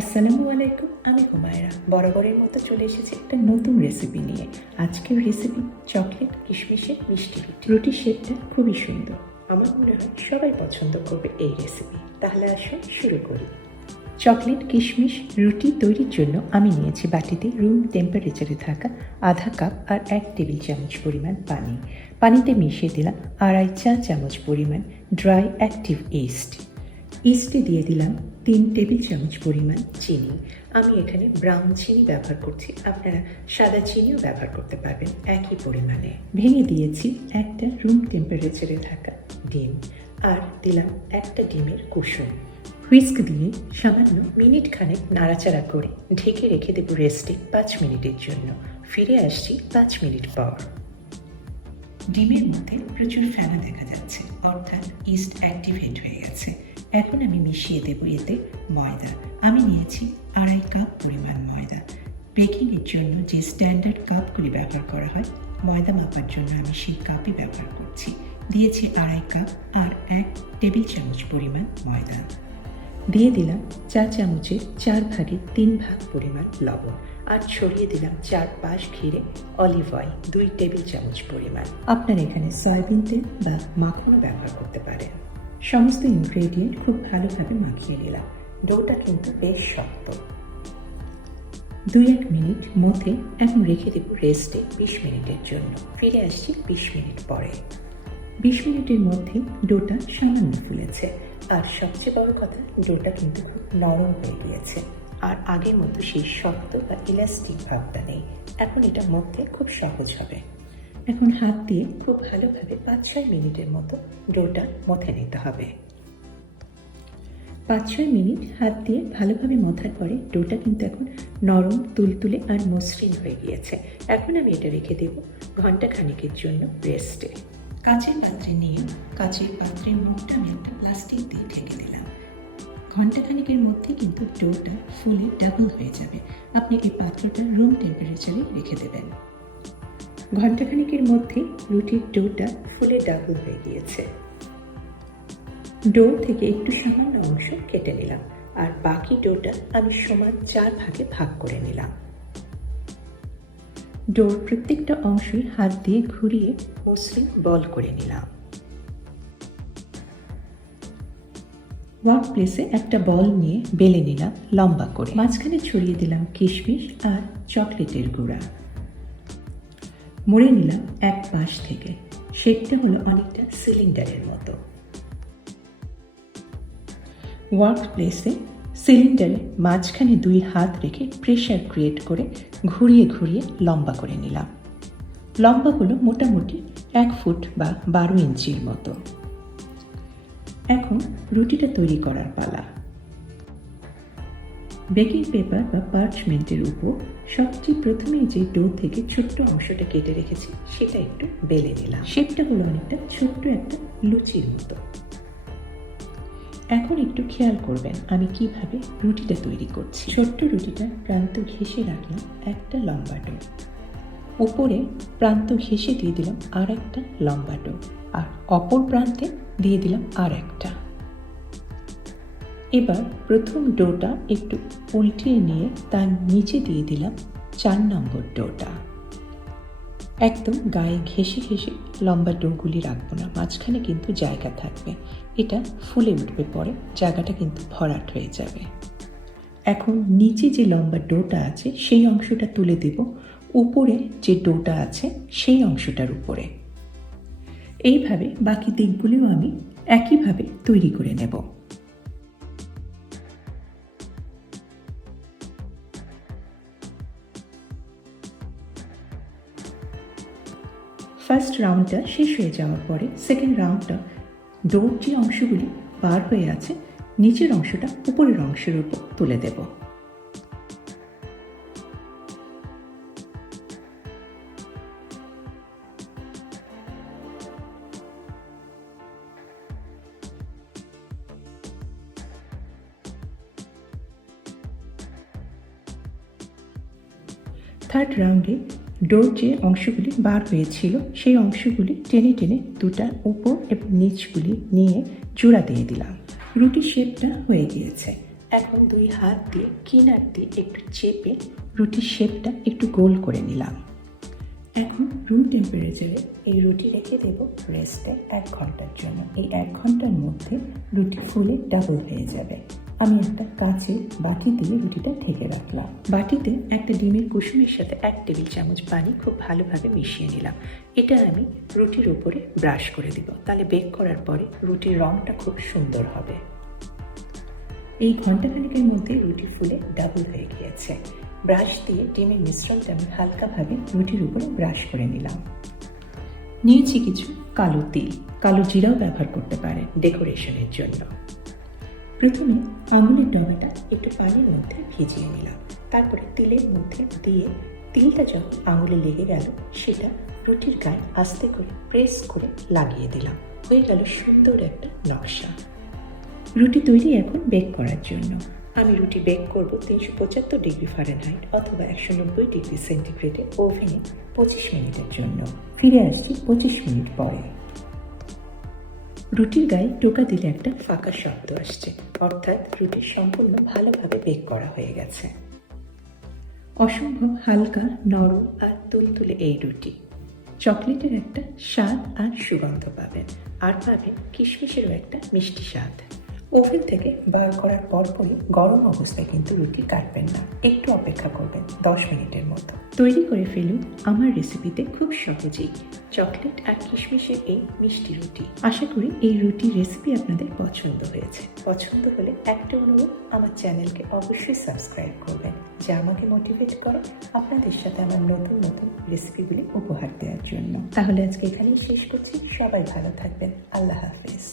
আসসালামু আলাইকুম, আমি হুমায়রা। বরাবরের মতো চলে এসেছি একটা নতুন রেসিপি নিয়ে। আজকের রেসিপি চকলেট কিশমিশের মিষ্টি রুটি। রুটির শেপটা খুবই সুন্দর। আমার মনে হয় সবাই পছন্দ করবে এই রেসিপি। তাহলে আসুন শুরু করি। চকলেট কিশমিশ রুটি তৈরির জন্য আমি নিয়েছি বাটিতে রুম টেম্পারেচারে থাকা আধা কাপ আর 1 টেবিল চামচ পরিমাণ পানি। পানিতে মিশিয়ে দিলাম 2.5 চা চামচ পরিমাণ ড্রাই অ্যাক্টিভ ইস্ট। ইস্টে দিয়ে দিলাম 3 টেবিল চামচ পরিমাণ চিনি। আমি এখানে ব্রাউন চিনি ব্যবহার করছি, আপনারা সাদা চিনিও ব্যবহার করতে পারবেন একই পরিমাণে। ভেঙে দিয়েছি একটা রুম টেম্পারেচারে থাকা ডিম, আর দিলাম একটা ডিমের কুসুম। হুইস্ক দিয়ে সামান্য মিনিট খানেক নাড়াচাড়া করে ঢেকে রেখে দেবো রেস্টে 5 মিনিটের জন্য। ফিরে আসছি 5 মিনিট পর। ডিমের মধ্যে প্রচুর ফেনা দেখা যাচ্ছে, অর্থাৎ ইস্ট অ্যাক্টিভেট হয়ে গেছে। এখন আমি মিশিয়ে দেব এতে ময়দা। আমি নিয়েছি 2.5 কাপ পরিমাণ ময়দা। বেকিংয়ের জন্য যে স্ট্যান্ডার্ড কাপগুলি ব্যবহার করা হয় ময়দা মাপার জন্য আমি সেই কাপই ব্যবহার করছি। দিয়েছি 2.5 কাপ আর 1 টেবিল চামচ পরিমাণ ময়দা। দিয়ে দিলাম 4 চামচের 4 ভাগের 3 ভাগ পরিমাণ লবণ, আর ছড়িয়ে দিলাম 4 পাশ ঘিরে অলিভ অয়েল 2 টেবিল চামচ পরিমাণ। আপনারা এখানে সয়াবিন তেল বা মাখনও ব্যবহার করতে পারেন। সমস্ত ইনগ্রেডিয়েন্ট খুব ভালোভাবে মাখিয়ে নিলাম। ডোটা কিন্তু বেশ শক্ত। 2-1 মিনিট মধ্যে এখন রেখে দেব রেস্টে 20 মিনিটের জন্য। ফিরে আসছি 20 মিনিট পরে। 20 মিনিটের মধ্যে ডোটা সামান্য ফুলেছে, আর সবচেয়ে বড় কথা ডোটা কিন্তু খুব নরম হয়ে গিয়েছে, আর আগের মতো সেই শক্ত বা ইলাস্টিক ভাবটা নেই। এখন এটা মধ্যে খুব সহজ হবে। এখন হাত দিয়ে খুব ভালোভাবে 5-6 মিনিটের মতো ডোটা মথে নিতে হবে। 5-6 মিনিট হাত দিয়ে ভালোভাবে মথার পরে ডোটা কিন্তু এখন নরম, তুলতুলে আর মসৃণ হয়ে গিয়েছে। এখন আমি এটা রেখে দেব ঘন্টা খানেকের জন্য রেস্টে। কাচের পাত্রে নিয়ে কাচের পাত্রের মুখটা আমি একটা প্লাস্টিক দিয়ে ঢেকে দিলাম। ঘন্টা খানেকের মধ্যে কিন্তু ডোটা ফুলে ডাবল হয়ে যাবে। আপনি এই পাত্রটা রুম টেম্পারেচারে রেখে দেবেন। ঘন্টাখানেকের মধ্যে রুটির ডোটা ফুলে ডাবল হয়ে গিয়েছে। ডো থেকে একটু সামান্য অংশ কেটে নিলাম, আর বাকি ডোটা আমি সমান 4 ভাগে ভাগ করে নিলাম। ডোর প্রত্যেকটা অংশই হাত দিয়ে ঘুরিয়ে মসৃণ বল করে নিলাম। ওয়ার্ক প্লেসে একটা বল নিয়ে বেলে নিলাম লম্বা করে। মাঝখানে ছড়িয়ে দিলাম কিশমিশ আর চকলেটের গুঁড়া। মুড়ে নিলাম এক পাশ থেকে। শেপটা হলো অনেকটা সিলিন্ডারের মতো। ওয়ার্ক প্লেসে সিলিন্ডারে মাঝখানে 2 হাত রেখে প্রেশার ক্রিয়েট করে ঘুরিয়ে ঘুরিয়ে লম্বা করে নিলাম। লম্বা হলো মোটামুটি 1 ফুট বা 12 ইঞ্চির মতো। এখন রুটিটা তৈরি করার পালা। বেকিং পেপার বা পার্চমেন্টের উপর সবচেয়ে প্রথমেই যে ডো থেকে ছোট্ট অংশটা কেটে রেখেছি সেটা একটু বেলে নিলাম। শেপটা হলো অনেকটা ছোট্ট একটা লুচির মতো। এখন একটু খেয়াল করবেন আমি কিভাবে রুটিটা তৈরি করছি। ছোট্ট রুটিটা প্রান্ত ঘেঁষে রাখলাম একটা লম্বা ডো। উপরে প্রান্ত ঘেঁষে দিয়ে দিলাম আর একটা লম্বা ডো, আর অপর প্রান্তে দিয়ে দিলাম আর একটা। এবার প্রথম ডোটা একটু উল্টিয়ে নিয়ে তার নিচে দিয়ে দিলাম 4 নম্বর ডোটা। একদম গায়ে ঘেঁষে ঘেঁষে লম্বা ডোগুলি রাখবো না, মাঝখানে কিন্তু জায়গা থাকবে। এটা ফুলে উঠবে পরে, জায়গাটা কিন্তু ভরাট হয়ে যাবে। এখন নিচে যে লম্বা ডোটা আছে সেই অংশটা তুলে দেব উপরে যে ডোটা আছে সেই অংশটার উপরে। এইভাবে বাকি দিকগুলিও আমি একইভাবে তৈরি করে নেব। ফার্স্ট রাউন্ডটা শেষ হয়ে যাওয়ার পরে সেকেন্ড রাউন্ডটা ডোর যে অংশগুলি বার হয়ে আছে নিচের অংশটা উপরের অংশের উপর তুলে দেব। থার্ড রাউন্ডে ডোর যে অংশগুলি বার হয়েছিল সেই অংশগুলি টেনে টেনে দুটা উপর এবং নিচগুলি নিয়ে জোড়া দিয়ে দিলাম। রুটির শেপটা হয়ে গিয়েছে। এখন দুই হাত দিয়ে কিনার দিয়ে একটু চেপে রুটির শেপটা একটু গোল করে নিলাম। এখন রুম টেম্পারেচারে এই রুটি রেখে দেবো রেস্টে 1 ঘন্টার জন্য। এই 1 ঘন্টার মধ্যে রুটি ফুলে ডাবল হয়ে যাবে। আমি একটা কাচের বাটি দিয়ে রুটিটা ঢেকে রাখলাম। বাটিতে একটা ডিমের কুসুমের সাথে 1 টেবিল চামচ পানি খুব ভালোভাবে মিশিয়ে নিলাম। এটা আমি রুটির উপরে ব্রাশ করে দিব, তাহলে বেক করার পরে রুটির রঙটা খুব সুন্দর হবে। এই ঘন্টাখানেকের মধ্যে রুটি ফুলে ডাবল হয়ে গিয়েছে। ব্রাশ দিয়ে ডিমের মিশ্রণটা আমি হালকাভাবে রুটির উপরে ব্রাশ করে নিলাম। নিয়েছি কিছু কালো তিল, কালো জিরাও ব্যবহার করতে পারেন ডেকোরেশনের জন্য। প্রথমে আঙুলের ডগাটা একটু পানির মধ্যে ভিজিয়ে নিলাম, তারপরে তিলের মধ্যে দিয়ে তিলটা যখন আঙুলে লেগে গেল সেটা রুটির গায়ে আস্তে করে প্রেস করে লাগিয়ে দিলাম। হয়ে গেল সুন্দর একটা নকশা। রুটি তৈরি এখন বেক করার জন্য। আমি রুটি বেক করব 375 ডিগ্রি ফারেনহাইট অথবা 190 ডিগ্রি সেন্টিগ্রেডে ওভেনে 25 মিনিটের জন্য। ফিরে আসছি 25 মিনিট পরে। রুটির গায়ে টোকা দিলে একটা ফাঁকা শব্দ আসছে, অর্থাৎ রুটি সম্পূর্ণ ভালোভাবে বেক করা হয়ে গেছে। অসম্ভব হালকা, নরম আর তুলতুলে এই রুটি। চকলেটের একটা স্বাদ আর সুগন্ধ পাবেন, আর পাবেন কিশমিশেরও একটা মিষ্টি স্বাদ। ওভেন থেকে বার করার পরপরই গরম অবস্থায় কিন্তু রুটি কাটবেন না, একটু অপেক্ষা করবেন 10 মিনিটের মতো। তৈরি করে ফেলুন আমার রেসিপিতে খুব সহজেই চকলেট আর কিশমিশের এই মিষ্টি রুটি। আশা করি এই রুটি রেসিপি আপনাদের পছন্দ হয়েছে। পছন্দ হলে একটা অনুরোধ, আমার চ্যানেলকে অবশ্যই সাবস্ক্রাইব করবেন, যা আমাকে মোটিভেট করে আপনাদের সাথে আমার নতুন নতুন রেসিপিগুলি উপহার দেওয়ার জন্য। তাহলে আজকে এখানেই শেষ করছি। সবাই ভালো থাকবেন। আল্লাহ হাফেজ।